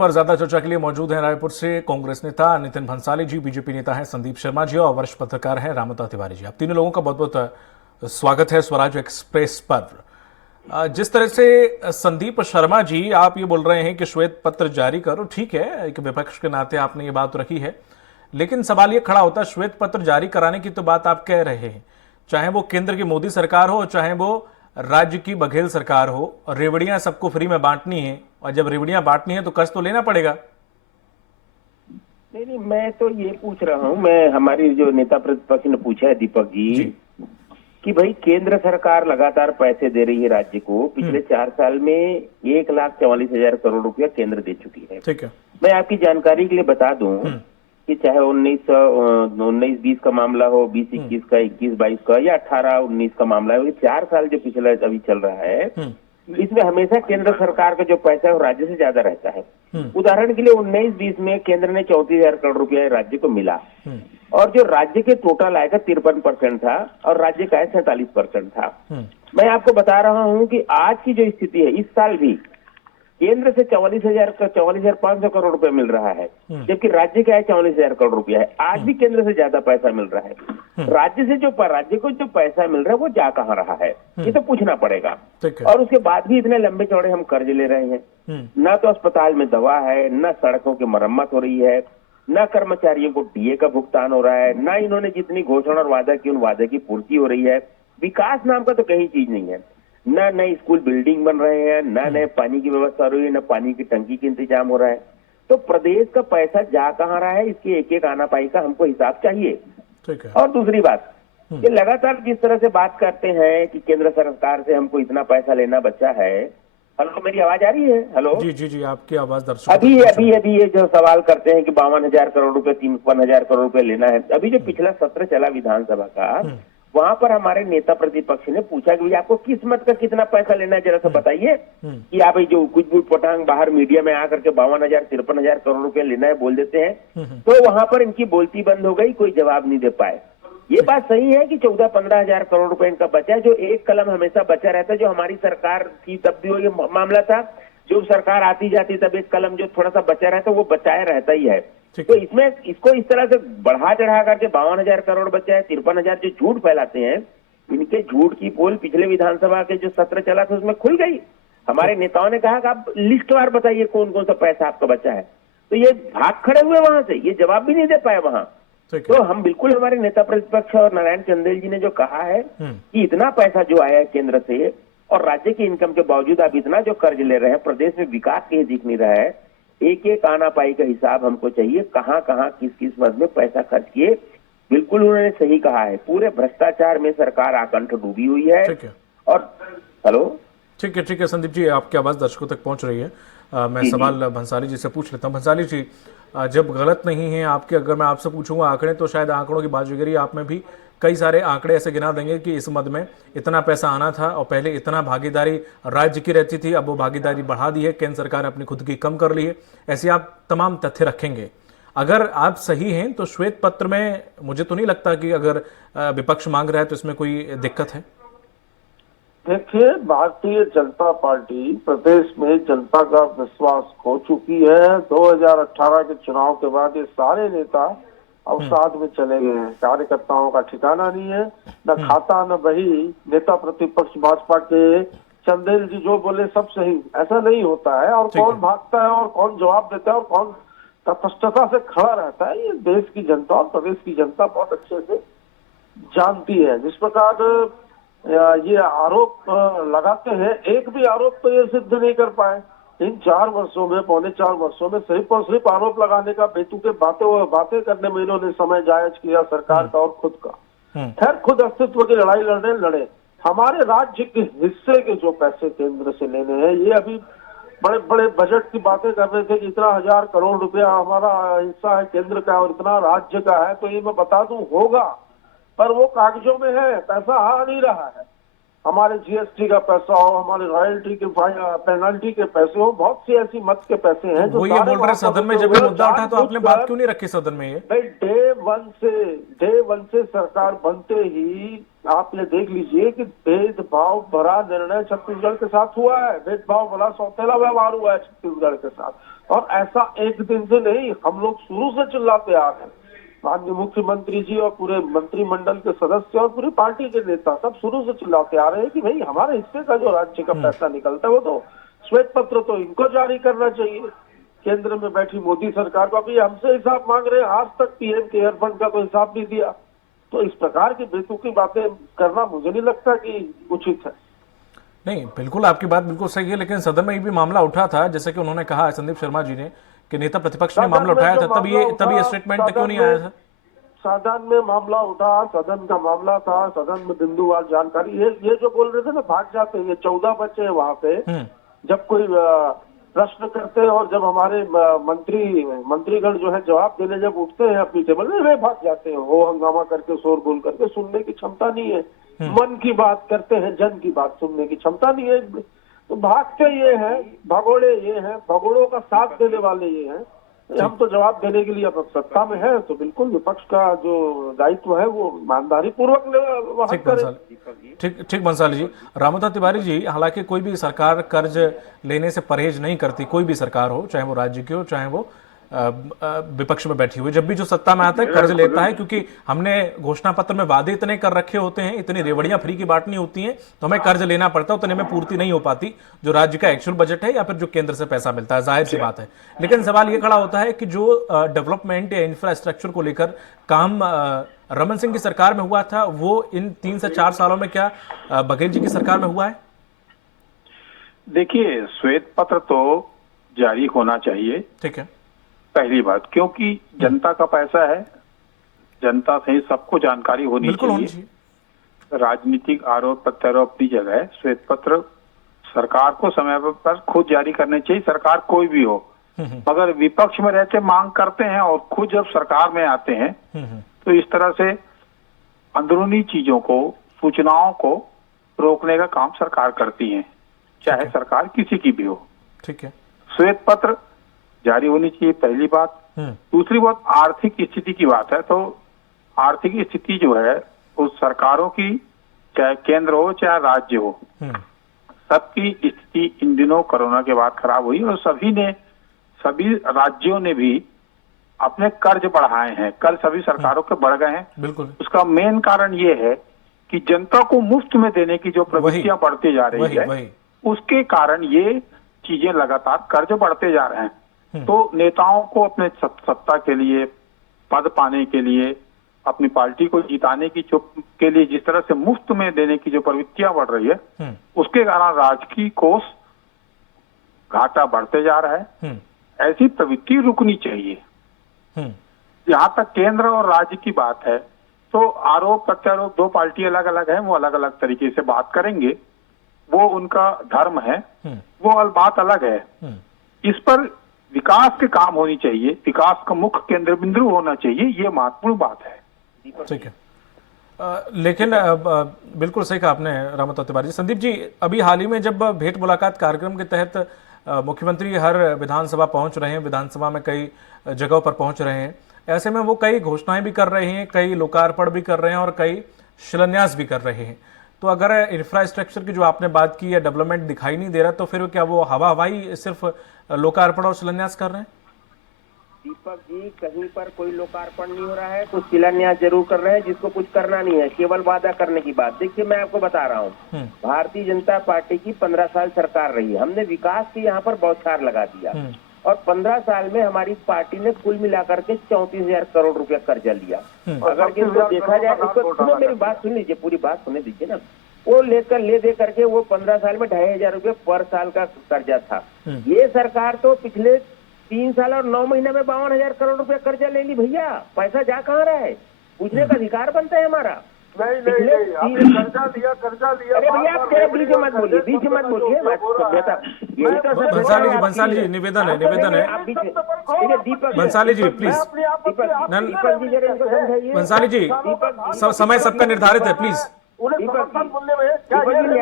पर ज्यादा चर्चा के लिए मौजूद हैं रायपुर से कांग्रेस नेता नितिन भंसाली जी, बीजेपी नेता हैं संदीप शर्मा जी और वरिष्ठ पत्रकार हैं रामता तिवारी जी। आप तीनों लोगों का बहुत बहुत स्वागत है स्वराज एक्सप्रेस पर। जिस तरह से संदीप शर्मा जी आप ये बोल रहे हैं कि श्वेत पत्र जारी करो, ठीक है, एक विपक्ष के नाते आपने ये बात रखी है, लेकिन सवाल ये खड़ा होता है श्वेत पत्र जारी कराने की तो बात आप कह रहे हैं, चाहे वो केंद्र की मोदी सरकार हो चाहे वो राज्य की बघेल सरकार हो, और रेवड़ियां सबको फ्री में बांटनी है, और जब रेवड़ियां बांटनी है तो कर्ज तो लेना पड़ेगा। नहीं, मैं तो ये पूछ रहा हूँ, मैं हमारी जो नेता प्रतिपक्ष ने पूछा है दीपक जी कि भाई केंद्र सरकार लगातार पैसे दे रही है राज्य को। पिछले 4 साल में 1,44,000 करोड़ रुपया केंद्र दे चुकी है। ठीक है, मैं आपकी जानकारी के लिए बता दूं कि चाहे 19-20 का मामला हो, 20-21 का, 21-22 का या 18-19 का मामला है, 4 साल जो पिछला अभी चल रहा है इसमें हमेशा केंद्र सरकार का जो पैसा है वो राज्य से ज्यादा रहता है। उदाहरण के लिए 19-20 में केंद्र ने 34,000 करोड़ रुपया राज्य को मिला, और जो राज्य के टोटल आय का 53% था और राज्य का 47% था। मैं आपको बता रहा हूं कि आज की जो स्थिति है, इस साल भी केंद्र से 44,500 करोड़ रुपया मिल रहा है, जबकि राज्य का 44,000 करोड़ रुपया है। आज भी केंद्र से ज्यादा पैसा मिल रहा है। राज्य को जो पैसा मिल रहा है वो जा कहाँ रहा है, ये तो पूछना पड़ेगा। और उसके बाद भी इतने लंबे चौड़े हम कर्ज ले रहे हैं। न तो अस्पताल में दवा है, न सड़कों की मरम्मत हो रही है, न कर्मचारियों को डीए का भुगतान हो रहा है, न इन्होंने जितनी घोषणा और वादा की उन वादे की पूर्ति हो रही है। विकास नाम का तो कहीं चीज नहीं है। न नए स्कूल बिल्डिंग बन रहे हैं, न नए पानी की व्यवस्था हो रही है, न पानी की टंकी का इंतजाम हो रहा है। तो प्रदेश का पैसा जा कहाँ रहा है, इसके एक एक आनापाई का हमको हिसाब चाहिए। ठीक है। और दूसरी बात, ये लगातार जिस तरह से बात करते हैं कि केंद्र सरकार से हमको इतना पैसा लेना बचा है। हेलो, मेरी आवाज आ रही है? हेलो जी जी जी, आपकी आवाज दर्शकों अभी ये जो सवाल करते हैं कि 52,000 करोड़ रुपए, 53,000 करोड़ रुपए लेना है। अभी जो पिछला सत्र चला विधानसभा का, वहां पर हमारे नेता प्रतिपक्ष ने पूछा कि आपको किस मत का कितना पैसा लेना है, जरा सा बताइए। कि आप जो कुछ भी पटांग बाहर मीडिया में आकर के 52,000 53,000 करोड़ रुपए लेना है बोल देते हैं, तो वहां पर इनकी बोलती बंद हो गई, कोई जवाब नहीं दे पाए। ये बात सही है कि 14-15,000 करोड़ रुपए इनका बचा है, जो एक कलम हमेशा बचा रहता है। जो हमारी सरकार थी तब भी ये मामला था, जो सरकार आती जाती तब एक कलम जो थोड़ा सा बचा रहता है वो बचाया रहता ही है। तो इसमें इसको इस तरह से बढ़ा चढ़ा करके 52,000 करोड़ बचा है, 53,000 जो झूठ फैलाते हैं, इनके झूठ की पोल पिछले विधानसभा के जो सत्र चला था उसमें खुल गई। हमारे नेताओं ने कहा कि आप लिस्टवार बताइए कौन कौन सा पैसा आपका बचा है, तो ये भाग खड़े हुए वहां से, ये जवाब भी नहीं दे पाए वहां। तो हम बिल्कुल, हमारे नेता प्रतिपक्ष और नारायण चंदेल जी ने जो कहा है कि इतना पैसा जो आया है केंद्र से और राज्य की इनकम के बावजूद आप इतना जो कर्ज ले रहे हैं, प्रदेश में विकास कहीं दिख नहीं रहा है। एक एक आनापाई का हिसाब हमको चाहिए, कहाँ कहाँ किस किस मद में पैसा खर्च किए। बिल्कुल उन्होंने सही कहा है, पूरे भ्रष्टाचार में सरकार आकंठ डूबी हुई है। और हेलो, ठीक है संदीप जी, आपकी आवाज दर्शकों तक पहुंच रही है। मैं सवाल भंसाली जी से पूछ लेता हूं। भंसाली जी, जब गलत नहीं है आपके, अगर मैं आपसे पूछूंगा आंकड़े, तो शायद आंकड़ों की बाजीगरी आप में भी कई सारे आंकड़े ऐसे गिना देंगे कि इस मद में इतना पैसा आना था और पहले इतना भागीदारी राज्य की रहती थी, अब वो भागीदारी बढ़ा दी है, केंद्र सरकार ने अपनी खुद की कम कर ली है। ऐसे आप तमाम तथ्य रखेंगे। अगर आप सही हैं तो श्वेत पत्र में मुझे तो नहीं लगता कि अगर विपक्ष मांग रहा है तो इसमें कोई दिक्कत है। देखिए, भारतीय जनता पार्टी प्रदेश में जनता का विश्वास खो चुकी है। 2018 के चुनाव के बाद ये सारे नेता अवसाद में चले गए हैं। कार्यकर्ताओं का ठिकाना नहीं है, न खाता न बही। नेता प्रतिपक्ष भाजपा के चंदेल जी जो बोले सब सही, ऐसा नहीं होता है। और कौन भागता है और कौन जवाब देता है और कौन तटस्थता से खड़ा रहता है, ये देश की जनता और प्रदेश की जनता बहुत अच्छे से जानती है। जिस प्रकार ये आरोप लगाते हैं, एक भी आरोप तो ये सिद्ध नहीं कर पाए इन 4 वर्षों में, पौने 4 वर्षों में। सिर्फ और सिर्फ आरोप लगाने का, बेतुके बातें करने में इन्होंने समय जायज किया, सरकार का और खुद का। खैर, खुद अस्तित्व की लड़ाई लड़े। हमारे राज्य के हिस्से के जो पैसे केंद्र से लेने हैं, ये अभी बड़े बड़े बजट की बातें कर रहे थे कि इतना 1,000 करोड़ रुपया हमारा हिस्सा है केंद्र का और इतना राज्य का है। तो ये मैं बता दूं, होगा, पर वो कागजों में है, पैसा आ नहीं रहा है। हमारे जीएसटी का पैसा हो, हमारे रॉयल्टी के पेनल्टी के पैसे हो, बहुत सी ऐसी मत के पैसे हैं जो ये बोल रहे सदन में। जब मुद्दा उठा तो आपने बात क्यों नहीं रखी सदन में? ये डे वन से सरकार बनते ही आप ये देख लीजिए कि भेदभाव भरा निर्णय छत्तीसगढ़ के साथ हुआ है, भेदभाव भरा सौतेला व्यवहार हुआ है छत्तीसगढ़ के साथ। और ऐसा एक दिन से नहीं, हम लोग शुरू से चिल्लाते आ रहे हैं। माननीय मुख्यमंत्री जी और पूरे मंत्रिमंडल के सदस्य और पूरी पार्टी के नेता सब शुरू से चिल्लाते आ रहे हैं कि भाई हमारे हिस्से का जो राज्य का पैसा निकलता है वो तो श्वेत पत्र तो इनको जारी करना चाहिए। केंद्र में बैठी मोदी सरकार को अभी हमसे हिसाब मांग रहे हैं, आज तक पीएम केयर फंड का तो हिसाब नहीं दिया। तो इस प्रकार की बेतुकी बातें करना मुझे नहीं लगता कि उचित है। नहीं, बिल्कुल आपकी बात बिल्कुल सही है, लेकिन सदन में ये भी मामला उठा था, जैसे कि उन्होंने कहा संदीप शर्मा जी ने कि नेता प्रतिपक्ष ने मामला उठाया था, तब ये स्टेटमेंट क्यों नहीं आया था? सदन में मामला उठा, सदन का मामला था, सदन में बिंदुवार जानकारी। ये जो बोल रहे थे ना भाग जाते हैं, ये 14 बच्चे हैं वहां पे, जब कोई प्रश्न करते हैं और जब हमारे मंत्रीगण जो है जवाब देने जब उठते हैं अपनी टेबल में, वे भाग जाते हैं। वो हंगामा करके शोर गुल करके, सुनने की क्षमता नहीं है। मन की बात करते हैं, जन की बात सुनने की क्षमता नहीं है। तो भागते ये हैं, भगोड़े ये हैं, भगोड़ों का साथ देने वाले ये हैं। हम तो जवाब देने के लिए अब सत्ता में है, तो बिल्कुल विपक्ष का जो दायित्व है वो ईमानदारी पूर्वक वहन करे। ठीक बंसाली जी। रामता तिवारी जी, हालांकि कोई भी सरकार कर्ज लेने से परहेज नहीं करती, कोई भी सरकार हो, चाहे वो राज्य की हो चाहे वो विपक्ष में बैठी हुई, जब भी जो सत्ता में आता है कर्ज लेता है, क्योंकि हमने घोषणा पत्र में वादे इतने कर रखे होते हैं, इतनी रेवड़ियां फ्री की बांटनी होती हैं, तो हमें कर्ज लेना पड़ता है, उतने में पूर्ति नहीं हो पाती जो राज्य का एक्चुअल बजट है या फिर जो केंद्र से पैसा मिलता है, जाहिर सी बात है। लेकिन सवाल ये खड़ा होता है कि जो डेवलपमेंट या इंफ्रास्ट्रक्चर को लेकर काम रमन सिंह की सरकार में हुआ था, वो इन 3 से 4 सालों में क्या बघेल जी की सरकार में हुआ है? देखिए, श्वेत पत्र तो जारी होना चाहिए, ठीक है, पहली बात, क्योंकि जनता का पैसा है, जनता से सबको जानकारी होनी चाहिए। राजनीतिक आरोप प्रत्यारोप की जगह श्वेत पत्र सरकार को समय पर खुद जारी करने चाहिए, सरकार कोई भी हो। मगर विपक्ष में रहते मांग करते हैं और खुद जब सरकार में आते हैं तो इस तरह से अंदरूनी चीजों को, सूचनाओं को रोकने का काम सरकार करती है, चाहे सरकार किसी की भी हो। ठीक है, श्वेत पत्र जारी होनी चाहिए, पहली बात। दूसरी बात, आर्थिक स्थिति की बात है, तो आर्थिक स्थिति जो है उस सरकारों की, चाहे केंद्र हो चाहे राज्य हो, सबकी स्थिति इन दिनों कोरोना के बाद खराब हुई और सभी राज्यों ने भी अपने कर्ज बढ़ाए हैं, कर्ज सभी सरकारों के बढ़ गए हैं। बिल्कुल। उसका मेन कारण ये है कि जनता को मुफ्त में देने की जो प्रवृत्तियां बढ़ती जा रही है, उसके कारण ये चीजें लगातार कर्ज बढ़ते जा रहे हैं। तो नेताओं को अपने सत्ता के लिए, पद पाने के लिए, अपनी पार्टी को जिताने की के लिए जिस तरह से मुफ्त में देने की जो प्रवृत्तियां बढ़ रही है, उसके कारण राजकीय कोष घाटा बढ़ते जा रहा है। ऐसी प्रवृत्ति रुकनी चाहिए। जहां तक केंद्र और राज्य की बात है, तो आरोप प्रत्यारोप दो पार्टी अलग अलग है, वो अलग अलग तरीके से बात करेंगे, वो उनका धर्म है, वो बात अलग है। इस पर विकास के काम होनी चाहिए, विकास का मुख्य केंद्र बिंदु होना चाहिए, ये महत्वपूर्ण बात है। ठीक है, लेकिन बिल्कुल सही कहा आपने रामता तिवारी जी। संदीप जी, अभी हाल ही में जब भेंट मुलाकात कार्यक्रम के तहत मुख्यमंत्री हर विधानसभा पहुंच रहे हैं, विधानसभा में कई जगहों पर पहुंच रहे हैं, ऐसे में वो कई घोषणाएं भी कर रहे हैं, कई लोकार्पण भी कर रहे हैं और कई शिलान्यास भी कर रहे हैं। तो अगर इंफ्रास्ट्रक्चर की जो आपने बात की या डेवलपमेंट दिखाई नहीं दे रहा, तो फिर क्या वो हवाई सिर्फ लोकार्पण और शिलान्यास कर रहे हैं? दीपक जी, कहीं पर कोई लोकार्पण नहीं हो रहा है, कुछ शिलान्यास जरूर कर रहे हैं, जिसको कुछ करना नहीं है, केवल वादा करने की बात। देखिए, मैं आपको बता रहा हूँ, भारतीय जनता पार्टी की 15 साल सरकार रही है, हमने विकास की यहाँ पर बौछार लगा दिया और 15 साल में हमारी पार्टी ने कुल मिलाकर के 34,000 करोड़ रुपया कर्जा लिया। अगर किसको देखा जाए, उसको सुनो, मेरी बात सुन लीजिए, पूरी बात सुनने दीजिए ना। वो ले दे करके वो 15 साल में 2,500 रुपये पर साल का कर्जा था। ये सरकार तो पिछले 3 साल और 9 महीने में 52,000 करोड़ रुपया कर्जा ले ली। भैया, पैसा जा कहाँ रहा है, पूछने का अधिकार बनता है हमारा। नहीं, कर्जा लिया। अरे भैया, आप तेरे बीच मत बोलिए, बंसाली जी, निवेदन है दीपक बंसाली जी, प्लीज। बंसाली जी, समय सबका निर्धारित है, प्लीज।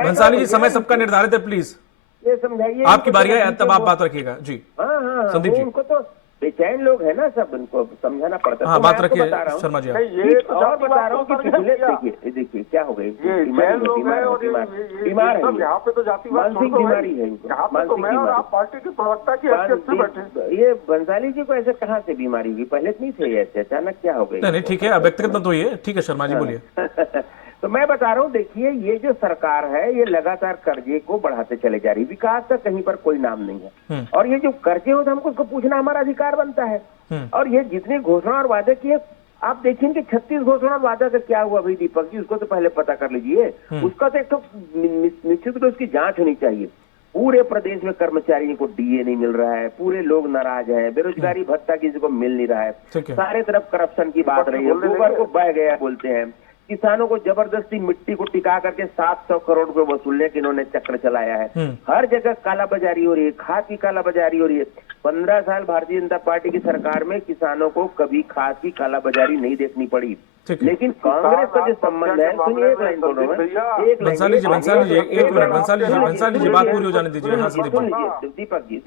बंसाली जी, समय सबका निर्धारित है, प्लीज। ये समझाइए, आपकी बारी है, तब आप बात रखिएगा जी। हाँ, संदीप जी, उनको तो बेचैन लोग हैं ना सब, इनको समझाना पड़ता है। हाँ, तो बात मैं आपको रखिए बता रहा हूँ, शर्मा जी आप। ये तो और बता रहा हूँ कि जातिवाद पिछले तो देखिए क्या हो गई, ये जैन लोग हैं और बीमार है, यहाँ पे तो जातिवाद मानसिक बीमारी है इनको, यहाँ पे तो मैं और आप पार्टी के प्रवक्ता की हैसियत से बैठे। ये बंसाली जी को ऐसे कहाँ से बीमारी हुई, पहले नहीं थे ऐसे, अचानक क्या हो गई? नहीं ठीक है, व्यक्तिगत मत होइए, ठीक है शर्मा जी बोलिए। तो मैं बता रहा हूँ, देखिए ये जो सरकार है ये लगातार कर्जे को बढ़ाते चले जा रही है, विकास का कहीं पर कोई नाम नहीं है। और ये जो कर्जे हो तो हमको उसको पूछना हमारा अधिकार बनता है। और ये जितनी घोषणा और वादे किए, आप देखिए कि 36 घोषणा और वादा का क्या हुआ भाई दीपक जी, उसको तो पहले पता कर लीजिए। उसका तो एक तो निश्चित रूप से उसकी जांच होनी चाहिए। पूरे प्रदेश में कर्मचारियों को डीए नहीं मिल रहा है, पूरे लोग नाराज हैं, बेरोजगारी भत्ता किसी को मिल नहीं रहा है, सारे तरफ करप्शन की बात रही है, गोबर को बह गया बोलते हैं, किसानों को जबरदस्ती मिट्टी को टिका करके 700 करोड़ रुपए वसूलने के इन्होंने चक्र चलाया है। हर जगह कालाबाजारी हो रही है, खाद की कालाबाजारी हो रही है। 15 साल भारतीय जनता पार्टी की सरकार में किसानों को कभी खाद की कालाबाजारी नहीं देखनी पड़ी, लेकिन कांग्रेस का जो संबंध है, सुनिए एक लाइन बोलो, बंसाली जी एक मिनट, बंसाली जी बात पूरी हो जाने दीजिए। हाँ दीपक जी,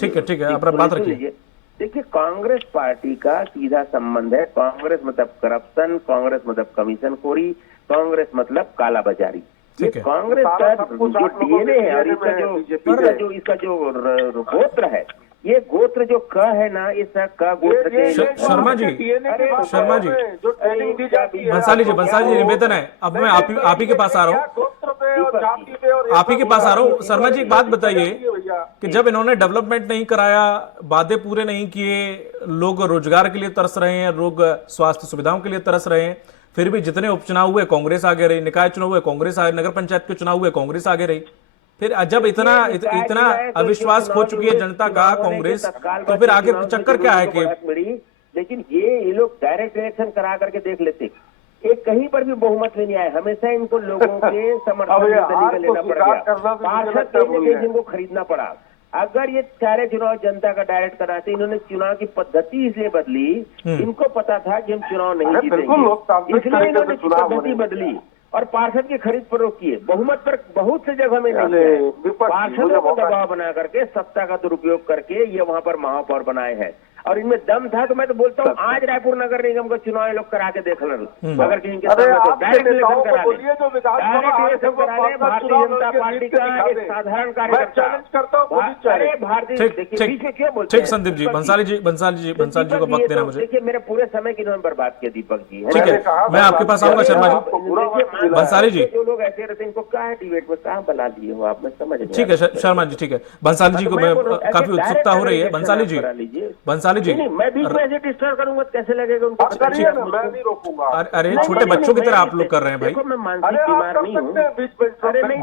ठीक है, अपना बात रखिए। देखिए कांग्रेस पार्टी का सीधा संबंध है, कांग्रेस मतलब करप्शन, कांग्रेस मतलब कमीशन खोरी, कांग्रेस मतलब कालाबाजारी। ये कांग्रेस का जो डीएनए है और इसका जो गोत्र है, ये गोत्र जो क है ना, इस क गोत्र के शर्मा जी जो ट्रेनिंग दी जाती है, बंसाली जी निवेदन है, अब मैं आप ही के पास आ रहा हूँ, आप ही के पास आ रहा हूँ। शर्मा जी एक बात बताइए कि जब इन्होंने डेवलपमेंट नहीं कराया, वादे पूरे नहीं किए, लोग रोजगार के लिए तरस रहे हैं, लोग स्वास्थ्य सुविधाओं के लिए तरस रहे हैं, फिर भी जितने उपचुनाव हुए कांग्रेस आगे रही, निकाय चुनाव हुए कांग्रेस आगे, नगर पंचायत के चुनाव हुए कांग्रेस आगे रही। फिर जब इतना अविश्वास खो चुकी है जनता का कांग्रेस, तो फिर आगे चक्कर क्या है कि लेकिन ये लोग डायरेक्ट इलेक्शन करा करके देख लेते, एक कहीं पर भी बहुमत नहीं आए, हमेशा इनको लोगों के समर्थन लेना पड़ गया, पार्षद इनको खरीदना पड़ा। अगर ये सारे चुनाव जनता का डायरेक्ट कराते, इन्होंने चुनाव की पद्धति इसलिए बदली, इनको पता था कि हम चुनाव नहीं जीतेंगे, इसलिए इन्होंने पद्धति बदली और पार्षद की खरीद पर रोकी है। बहुमत पर बहुत से जगह में नहीं, पार्षदों को दबाव बना करके, सत्ता का दुरुपयोग करके ये वहां पर महापौर बनाए हैं। और इनमें दम था तो मैं तो बोलता हूँ आज रायपुर नगर निगम का चुनाव लोग करा के देख लो, अगर कहीं के डायरेक्ट इलेक्शन करा ले, भारतीय जनता पार्टी का एक साधारण कार्यकर्ता। अरे भारतीय ठीक संदीप जी, बंसाली जी को वक्त देना मुझे। देखिए मेरे पूरे समय की इन्होंने बर्बाद किया दीपक जी। ठीक है, मैं आपके पास आऊंगा शर्मा जी। बंसाली जी, जो लोग ऐसे रहते हैं इनको क्या है डिबेट में कहाँ बना दिए हो आप, मैं समझ नहीं। ठीक है शर्मा जी, ठीक है। बंसाली जी को मैं काफी उत्सुकता हो रही है। बंसाली जी, मैं बीच में ऐसे डिस्टर्ब करूंगा कैसे लगेगा उनको? मैं नहीं रोकूंगा। अरे छोटे बच्चों की तरह आप लोग कर रहे हैं भाई। देखो मैं मानसिक बीमार नहीं हूँ,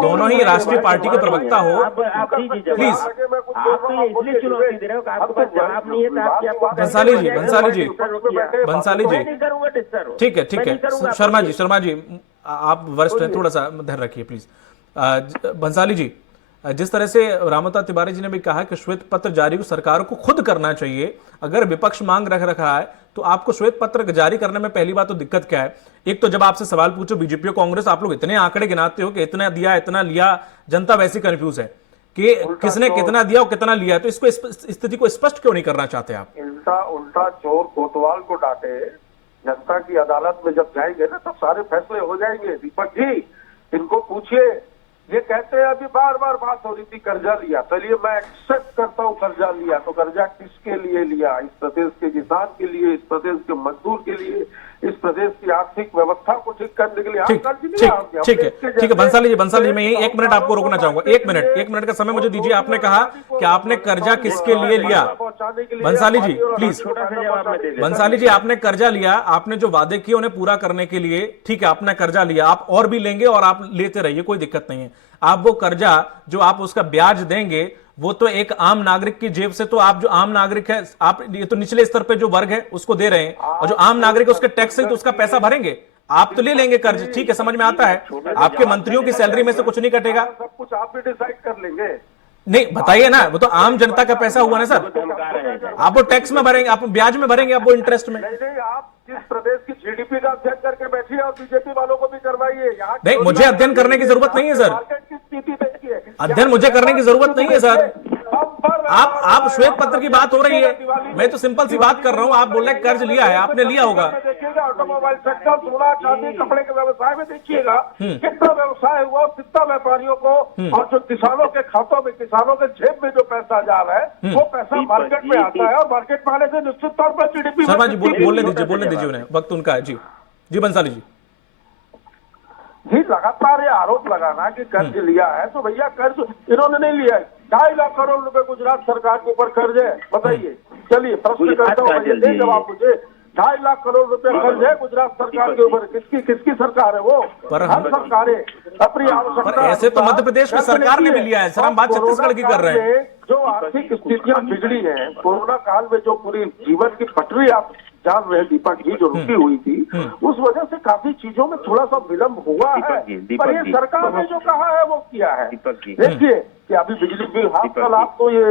दोनों ही राष्ट्रीय पार्टी के प्रवक्ता हो, प्लीज। आप तो इसलिए चुनौती दे रहे हो कि आपके पास जवाब नहीं है तो आप क्या? बंसाली जी, नहीं करूंगा डिस्टर्ब। ठीक है। शर्मा जी आप वरिष्ठ हैं, थोड़ा सा धैर्य रखिए प्लीज। बंसाली जी, जिस तरह से रामता तिवारी जी ने भी कहा कि श्वेत पत्र जारी सरकार को खुद करना चाहिए, अगर विपक्ष मांग रख रखा है तो आपको श्वेत पत्र जारी करने में पहली बात तो दिक्कत क्या है? एक तो जब आपसे सवाल पूछो बीजेपी और कांग्रेस, आप लोग इतने आंकड़े गिनाते हो कि इतना दिया इतना लिया, जनता वैसे कंफ्यूज है कि किसने कितना दिया और कितना लिया, तो इसको स्थिति को स्पष्ट क्यों नहीं करना चाहते आप? उल्टा चोर कोतवाल को डांटे। जनता की अदालत में जब जाएंगे ना तब सारे फैसले हो जाएंगे। दीपक जी इनको पूछिए, ये कहते हैं अभी बार बार बात हो रही थी कर्जा लिया, चलिए मैं एक्सेप्ट करता हूँ कर्जा लिया, तो कर्जा किसके लिए लिया? इस प्रदेश के किसान के लिए, इस प्रदेश के मजदूर के लिए, इस प्रदेश की आर्थिक व्यवस्था को ठीक करने के लिए। ठीक है बंसाली जी, मैं यही 1 मिनट आपको रोकना चाहूंगा। 1 मिनट का समय मुझे दीजिए। आपने कहा कि आपने कर्जा किसके लिए लिया? बंसाली जी प्लीज। बंसाली जी, आपने कर्जा लिया, आपने जो वादे किए उन्हें पूरा करने के लिए, ठीक है आपने कर्जा लिया, आप और भी लेंगे और आप लेते रहिए, कोई दिक्कत नहीं है। आप वो कर्जा जो आप उसका ब्याज देंगे वो तो एक आम नागरिक की जेब से, तो आप जो आम नागरिक है, आप ये तो निचले स्तर पे जो वर्ग है उसको दे रहे हैं, और जो आम नागरिक है उसके टैक्स से तो उसका पैसा भरेंगे, आप तो ले लेंगे कर्ज। ठीक है, समझ में आता है। आपके मंत्रियों की सैलरी में से कुछ नहीं कटेगा, सब कुछ आप भी डिसाइड कर लेंगे। नहीं बताइए ना, वो तो आम जनता का पैसा हुआ ना सर। आप वो टैक्स में भरेंगे, आप ब्याज में भरेंगे, आप वो इंटरेस्ट में। नहीं, आप जिस प्रदेश की जीडीपी का अध्ययन करके बैठिए और बीजेपी वालों को भी करवाइए। नहीं, मुझे अध्ययन करने की जरूरत नहीं है सर, अध्ययन मुझे करने की जरूरत नहीं है सर। आप श्वेत पत्र की बात हो रही है, मैं तो सिंपल सी बात कर रहा हूँ। आप बोल रहे हैं कर्ज लिया है, आपने लिया होगा। देखिएगा ऑटोमोबाइल सेक्टर, सोना चांदी कपड़े के व्यवसाय में देखिएगा कितना व्यवसाय हुआ, कितना व्यापारियों को और जो किसानों के खातों में, किसानों के जेब में जो पैसा जा रहा है वो पैसा मार्केट में आता है और मार्केट में आने से निश्चित तौर पर जीडीपी। शर्मा जी बोलने दीजिए उन्हें, वक्त उनका है। जी बंसाली जी। जी लगातार ये आरोप लगाना कि कर्ज लिया है, तो भैया कर्ज इन्होंने नहीं लिया है। 2.5 लाख करोड़ रुपए गुजरात सरकार के ऊपर कर्ज है, बताइए। चलिए प्रश्न करता हूँ, जवाब मुझे। 2.5 लाख करोड़ रुपए कर्ज है गुजरात सरकार के ऊपर। किसकी सरकार है वो? हर सरकारें अपनी आवश्यकता। ऐसे तो मध्य प्रदेश में सरकार ने भी लिया है सर, हम बात छत्तीसगढ़ की कर रहे हैं। जो आर्थिक स्थितियां बिगड़ी हैं कोरोना काल में, जो पूरी जीवन की पटरी आप जान रहे दीपक जी, जो रुकी हुई थी, उस वजह से काफी चीजों में थोड़ा सा विलंब हुआ है। पर ये सरकार ने जो कहा है वो किया है। देखिए कि अभी बिजली बिल हाफ का लाभ तो ये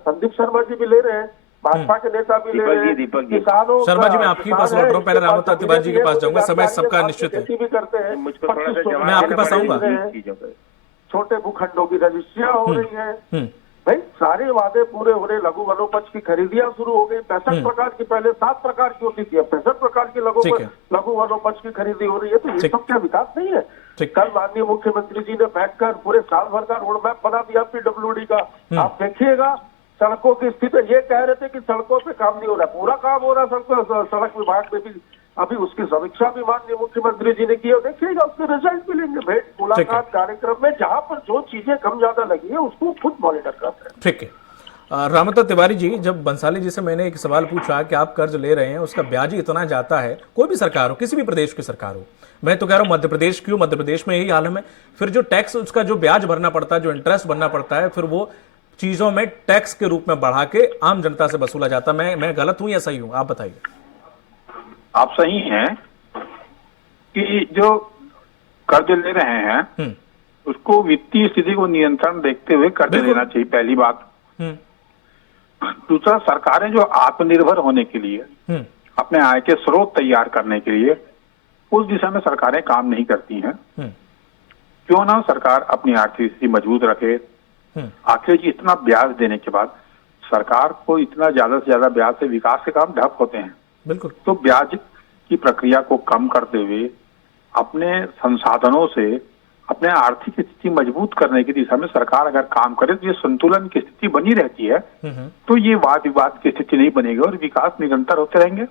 संदीप शर्मा जी भी ले रहे हैं, भाजपा के नेता भी ले रहे हैं, किसानों। शर्मा जी मैं आपके पास लौट रहा हूँ, पहले रामता तिवारी जी के पास जाऊंगा, समय सबका निश्चित है। भी करते हैं, मैं आपके पास आऊंगा। छोटे भूखंडों की रजिस्ट्रियां हो रही है भाई, सारे वादे पूरे हो रहे। लघु वनोपज की खरीदियां शुरू हो गई। 65 प्रकार की, पहले 7 प्रकार की होती थी, अब 65 प्रकार की लघु वनोपज की खरीदी हो रही है। तो ये सब क्या विकास नहीं है? कल माननीय मुख्यमंत्री जी ने बैठकर पूरे साल भर का रोड मैप बना दिया PWD का। आप देखिएगा सड़कों की स्थिति, ये कह रहे थे कि सड़कों पे काम नहीं हो रहा, पूरा काम हो रहा सड़क विभाग में भी। अभी उसकी समीक्षा भी माननीय मुख्यमंत्री जी ने की और देखिएगा उसके रिजल्ट मिलेंगे। भेंट मुलाकात कार्यक्रम में जहां पर जो चीजें कम ज्यादा लगी है उसको खुद मॉनिटर करते हैं। ठीक है। रामता तिवारी जी, जब बंसाली जी से मैंने एक सवाल पूछा कि आप कर्ज ले रहे हैं, उसका ब्याज ही इतना जाता है, कोई भी सरकार हो, किसी भी प्रदेश की सरकार हो, मैं तो कह रहा हूं मध्य प्रदेश क्यों, मध्य प्रदेश में यही हाल है। फिर जो टैक्स, उसका जो ब्याज भरना पड़ता है, जो इंटरेस्ट भरना पड़ता है, फिर वो चीजों में टैक्स के रूप में बढ़ा के आम जनता से वसूला जाता है। मैं गलत हूं या सही हूं, आप बताइए। आप सही हैं कि जो कर्ज ले रहे हैं उसको वित्तीय स्थिति को नियंत्रण देखते हुए कर्ज लेना चाहिए, पहली बात। दूसरा, सरकारें जो आत्मनिर्भर होने के लिए, अपने आय के स्रोत तैयार करने के लिए, उस दिशा में सरकारें काम नहीं करती हैं। क्यों ना सरकार अपनी आर्थिक स्थिति मजबूत रखे। आखिर जी इतना ब्याज देने के बाद सरकार को इतना ज्यादा से ज्यादा ब्याज से विकास के काम ठप होते हैं। बिल्कुल। तो ब्याज की प्रक्रिया को कम करते हुए अपने संसाधनों से अपने आर्थिक स्थिति मजबूत करने की दिशा में सरकार अगर काम करे तो ये संतुलन की स्थिति बनी रहती है। तो ये वाद विवाद की स्थिति नहीं बनेगी और विकास निरंतर होते रहेंगे।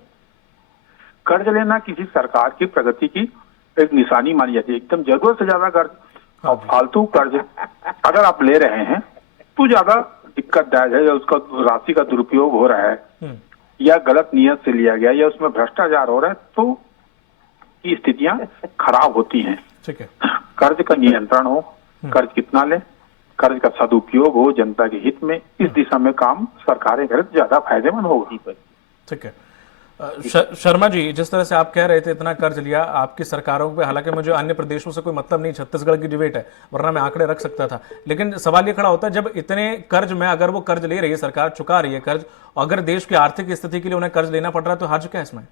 कर्ज लेना किसी सरकार की प्रगति की एक निशानी मानी जाती है। एकदम जरूरत से ज्यादा कर्ज और फालतू कर्ज अगर आप ले रहे हैं तो ज्यादा दिक्कतदायक है, या उसका राशि का दुरुपयोग हो रहा है या गलत नियत से लिया गया या उसमें भ्रष्टाचार हो रहा है, तो ये स्थितियां खराब होती हैं। ठीक है। कर्ज का नियंत्रण हो, कर्ज कितना ले, कर्ज का सदुपयोग हो जनता के हित में, इस दिशा में काम सरकारें करें तो ज्यादा फायदेमंद होगा। ठीक है। शर्मा जी, जिस तरह से आप कह रहे थे इतना कर्ज लिया आपकी सरकारों पे, हालांकि मुझे अन्य प्रदेशों से कोई मतलब नहीं, छत्तीसगढ़ की डिबेट है, वरना मैं आंकड़े रख सकता था। लेकिन सवाल ये खड़ा होता है, जब इतने कर्ज में अगर वो कर्ज ले रही है, सरकार चुका रही है कर्ज, अगर देश की आर्थिक स्थिति के लिए उन्हें कर्ज लेना पड़ रहा है, तो हर्ज क्या है इसमें?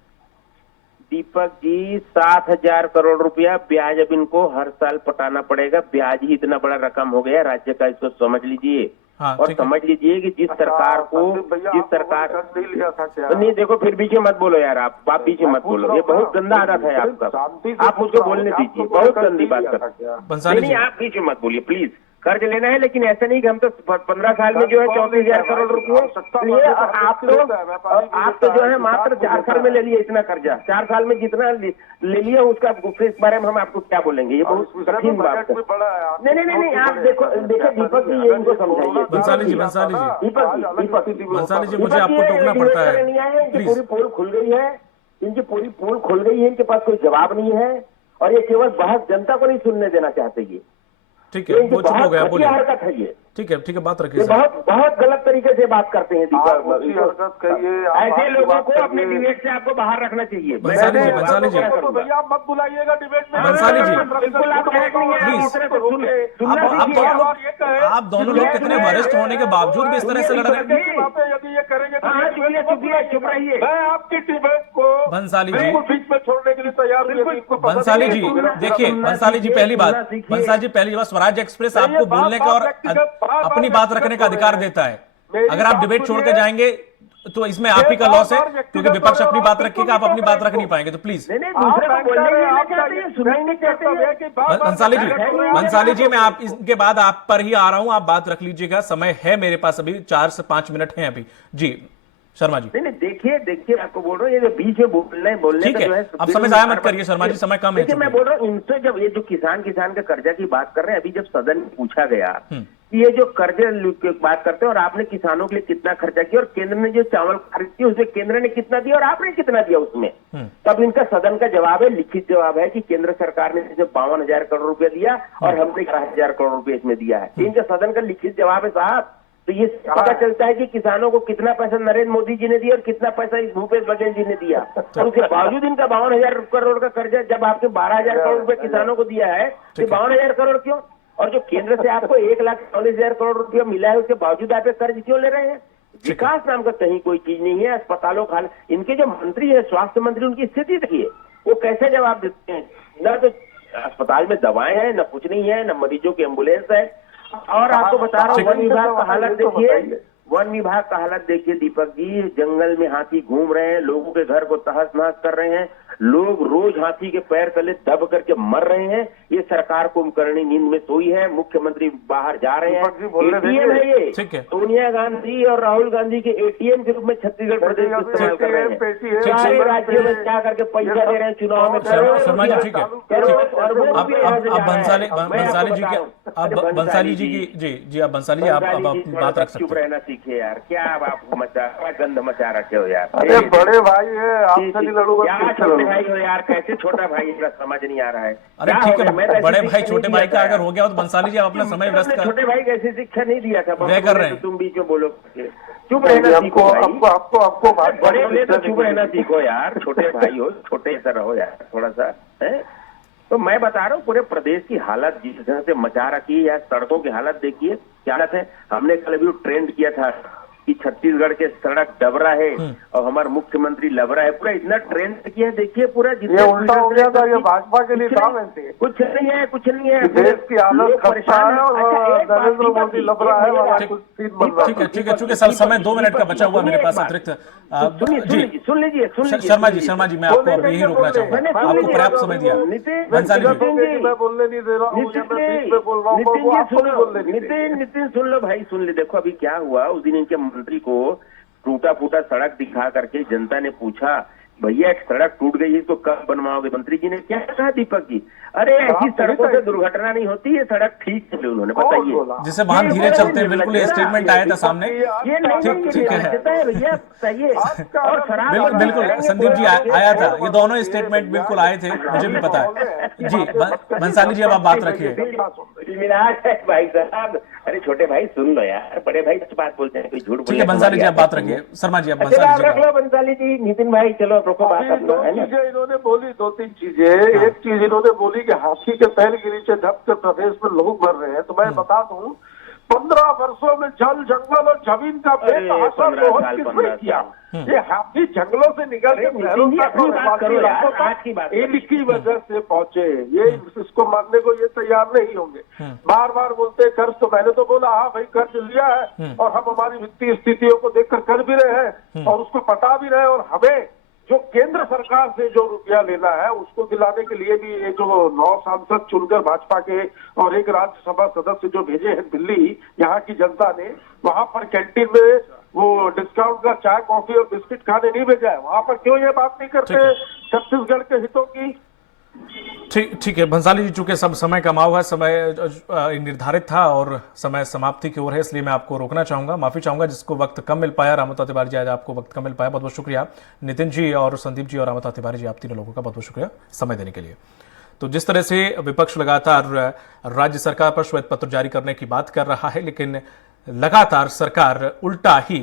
दीपक जी 7,000 करोड़ रुपया ब्याज अब इनको हर साल पटाना पड़ेगा। ब्याज ही इतना बड़ा रकम हो गया राज्य का, इसको समझ लीजिए। और समझ लीजिए कि जिस सरकार को, जिस सरकार नहीं लिया था क्या? नहीं, देखो फिर पीछे मत बोलो यार, आप पीछे मत बोलो, ये बहुत गंदा आदत है आपका। आप मुझको बोलने दीजिए, बहुत गंदी बात करते। नहीं, आप पीछे मत बोलिए प्लीज। कर्ज लेना है, लेकिन ऐसा नहीं कि हम तो 15 साल में जो है 34,000 करोड़ रुपये लिए, और आप तो जो है मात्र 4 साल में ले लिए इतना कर्जा। 4 साल में जितना ले लिया उसका फिर इस बारे में हम आपको क्या बोलेंगे, ये बहुत कठिन बात है। नहीं, आप देखो, देखिए दीपक जी, ये इनको समझाइए। बंसाली जी, मुझे आपको टोकना पड़ता है। इनकी पूरी पोल खुल गई है, इनकी पूरी पोल खुल गई है, इनके पास कोई जवाब नहीं है, और ये केवल बहस जनता को नहीं सुनने देना चाहते। ये ठीक है, वो चुप हो गया, बोलिए। हरकत है ये। ठीक है, बात रखिए। बहुत गलत तरीके से बात करते हैं हरकत कहिए। ऐसे लोगों को अपने डिबेट से आपको बाहर रखना चाहिए। बंसाली जी, भैया आप मत बुलाइएगा डिबेट में। बंसाली जी, बिल्कुल आप आप दोनों लोग कितने वरिष्ठ होने के बावजूद भी इस तरह से लड़ रहे हैं। यदि ये करेंगे चुप रहिए। मैं आपकी डिबेट को बंसाली जी बीच में छोड़ने के लिए तैयार हूँ। बंसाली जी, देखिए बंसाली जी, पहली बात स्वराज एक्सप्रेस आपको बोलने का और अपनी बात रखने का अधिकार देता है। अगर आप डिबेट छोड़ के जाएंगे तो इसमें आप ही का लॉस है, क्योंकि विपक्ष अपनी बात रखेगा, आप अपनी बात रख नहीं पाएंगे। तो प्लीज भंसाली जी, मैं आप इसके बाद आप पर ही आ रहा हूं, आप बात रख लीजिएगा, समय है मेरे पास अभी 4 से 5 मिनट हैं अभी। जी शर्मा जी। नहीं देखिए आपको बोल रहा हूँ, ये जो बीच में बोलने ठीक का है, जो है, अब समय जाया मत करिए शर्मा जी, समय कम है। देखिए मैं बोल रहा हूँ, इनसे जब ये जो किसान का कर्जा की बात कर रहे हैं, अभी जब सदन में पूछा गया कि ये जो कर्जे की बात करते हैं और आपने किसानों के लिए कितना खर्चा किया, और केंद्र ने जो चावल खरीद की उसमें केंद्र ने कितना दिया और आपने कितना दिया उसमें, तब इनका सदन का जवाब है, लिखित जवाब है कि केंद्र सरकार ने जो 52,000 करोड़ रुपया दिया और हमने 11,000 करोड़ रुपया इसमें दिया है। इनका सदन का लिखित जवाब है साहब। तो ये पता चलता है कि किसानों को कितना पैसा नरेंद्र मोदी जी ने दिया और कितना पैसा भूपेश बघेल जी ने दिया, और उसके बावजूद इनका 52,000 करोड़ का कर्जा, जब आपके 12,000 करोड़ रुपए किसानों को दिया है, तो 52,000 करोड़ क्यों? और जो केंद्र से आपको 1,40,000 करोड़ रुपया मिला है, उसके बावजूद आप कर्ज क्यों ले रहे हैं? विकास नाम का कहीं कोई चीज नहीं है। अस्पतालों का इनके जो मंत्री है, स्वास्थ्य मंत्री, उनकी स्थिति देखिए, वो कैसे जवाब देते हैं। न तो अस्पताल में दवाएं हैं, न कुछ नहीं है, न मरीजों की एम्बुलेंस है। और आपको बता रहा हूँ, वन विभाग का हालत देखिए, वन विभाग का हालत देखिए दीपक जी, जंगल में हाथी घूम रहे हैं, लोगों के घर को तहस नहस कर रहे हैं, लोग रोज हाथी के पैर तले दब करके मर रहे हैं। ये सरकार कुंभकर्णी नींद में सोई है, मुख्यमंत्री बाहर जा रहे हैं, एटीएम है ये, सोनिया गांधी और राहुल गांधी के एटीएम के रूप में छत्तीसगढ़ प्रदेश को इस्तेमाल कर रहे हैं, सारे राज्यों में जा करके पैसा दे रहे हैं चुनाव में। शर्मा जी ठीक है, अब बंसाली जी की जी आप बंसाली जी आप बात रख सकते चुप रहना सीखे यार, क्या आप गंद मचा रखे हो यार। अरे बड़े भाई है, आपसे नहीं लड़ूंगा, छोटे भाई हो यार, कैसे छोटा भाई, समझ नहीं आ रहा है। अरे ठीक है, बड़े भाई छोटे भाई का अगर हो गया तो बंसाली जी आप अपना समय व्यस्त कर, छोटे भाई कैसे शिक्षा नहीं दिया था, वे कर रहे हैं, तुम बीच में बोलो, चुप रहना सीखो, आपको बड़े होने तो चुप रहना सीखो यार, छोटे भाई हो, छोटे से रहो यार थोड़ा सा है। तो मैं बता रहा हूँ, पूरे प्रदेश की हालत जिस तरह से मचा रखी है, सड़कों की हालत देखिए क्या हालत है। हमने कल भी ट्रेंड किया था कि छत्तीसगढ़ के सड़क डबरा है और हमारा मुख्यमंत्री लबरा है, पूरा इतना ट्रेंड किया है देखिए, पूरा ये उल्टा हो गया था, ये भाजपा के लिए था वैसे, कुछ नहीं है, कुछ नहीं है, देश की हालत परेशान है और नरेंद्र मोदी लबरा है वाला कुछ सीन बन रहा है। ठीक है, चूंकि समय 2 मिनट का बचा हुआ मेरे पास अतिरिक्त। सुन लीजिए शर्मा जी मैं आपको अब यही रोकना चाहूंगा, आपको पर्याप्त समय दिया। बंसाली जी मैं बोलने नहीं दे रहा हूँ, नितिन सुन लो भाई, सुन ले। देखो अभी क्या हुआ, उस दिन इनके मंत्री को टूटा फूटा सड़क दिखा करके जनता ने पूछा, भैया एक सड़क टूट गई है तो कब बनवाओगे? मंत्री जी ने क्या कहा दीपक जी, अरे ऐसी सड़कों से दुर्घटना नहीं होती, ये सड़क ठीक चले, उन्होंने बताइए, जिससे वाहन धीरे चलते हैं, बिल्कुल ये स्टेटमेंट आया था सामने। ये ठीक है भैया, बताइए। और बिल्कुल संदीप जी आया था, ये दोनों स्टेटमेंट बिल्कुल आए थे, मुझे भी पता है जी। बंसाली जी अब आप बात रखिए। भाई साहब, अरे छोटे भाई सुन लो यार, बड़े भाई कुछ बात बोलते हैं, कोई झूठ बोलते हैं। ठीक है बंसाली जी आप बात रखिए। शर्मा जी आप रख लो बंसाली जी, नितिन भाई चलो रोको बात अपना, है ना। इन्होंने बोली 2-3 चीजें। एक चीज इन्होंने बोली कि हाथी के पैर के नीचे दब के प्रदेश में लोग मर रहे हैं, तो मैं बता दूं 15 वर्षों में जल जंगल और जमीन का बेतहाशा दोहन किसने किया? ये हाथी जंगलों से निकल के शहरों तक इनकी वजह से पहुंचे, ये इसको मानने को ये तैयार नहीं होंगे। बार बार बोलते कर्ज, तो मैंने तो बोला हाँ भाई कर्ज लिया है और हम हमारी वित्तीय स्थितियों को देखकर कर भी रहे हैं और उसको पटा भी रहे हैं, और हमें जो केंद्र सरकार से जो रुपया लेना है उसको दिलाने के लिए भी ये जो 9 सांसद चुनकर भाजपा के और एक राज्यसभा सदस्य जो भेजे हैं दिल्ली, यहाँ की जनता ने, वहां पर कैंटीन में वो डिस्काउंट का चाय कॉफी और बिस्किट खाने नहीं भेजा है, वहां पर क्यों ये बात नहीं करते छत्तीसगढ़ के हितों की? ठीक है बंसाली जी, चूंकि सब समय कमा हुआ है, समय निर्धारित था और समय समाप्ति की ओर है, इसलिए मैं आपको रोकना चाहूंगा, माफी चाहूंगा जिसको वक्त कम मिल पाया। रामता तिवारी जी आज आपको वक्त कम मिल पाया, बहुत बहुत शुक्रिया। नितिन जी और संदीप जी और रामता तिवारी जी, आप तीनों लोगों का बहुत बहुत शुक्रिया समय देने के लिए। तो जिस तरह से विपक्ष लगातार राज्य सरकार पर श्वेत पत्र जारी करने की बात कर रहा है, लेकिन लगातार सरकार उल्टा ही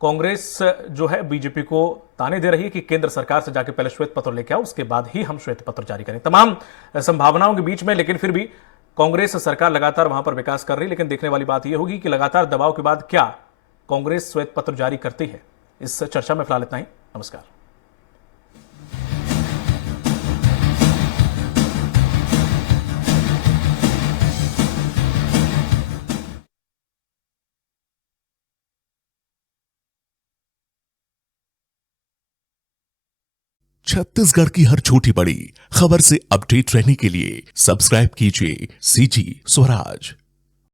कांग्रेस जो है बीजेपी को ताने दे रही है कि केंद्र सरकार से जाके पहले श्वेत पत्र लेके आओ, उसके बाद ही हम श्वेत पत्र जारी करें। तमाम संभावनाओं के बीच में लेकिन फिर भी कांग्रेस सरकार लगातार वहां पर विकास कर रही है, लेकिन देखने वाली बात यह होगी कि लगातार दबाव के बाद क्या कांग्रेस श्वेत पत्र जारी करती है। इस चर्चा में फिलहाल इतना ही। नमस्कार। छत्तीसगढ़ की हर छोटी बड़ी खबर से अपडेट रहने के लिए सब्सक्राइब कीजिए CG स्वराज।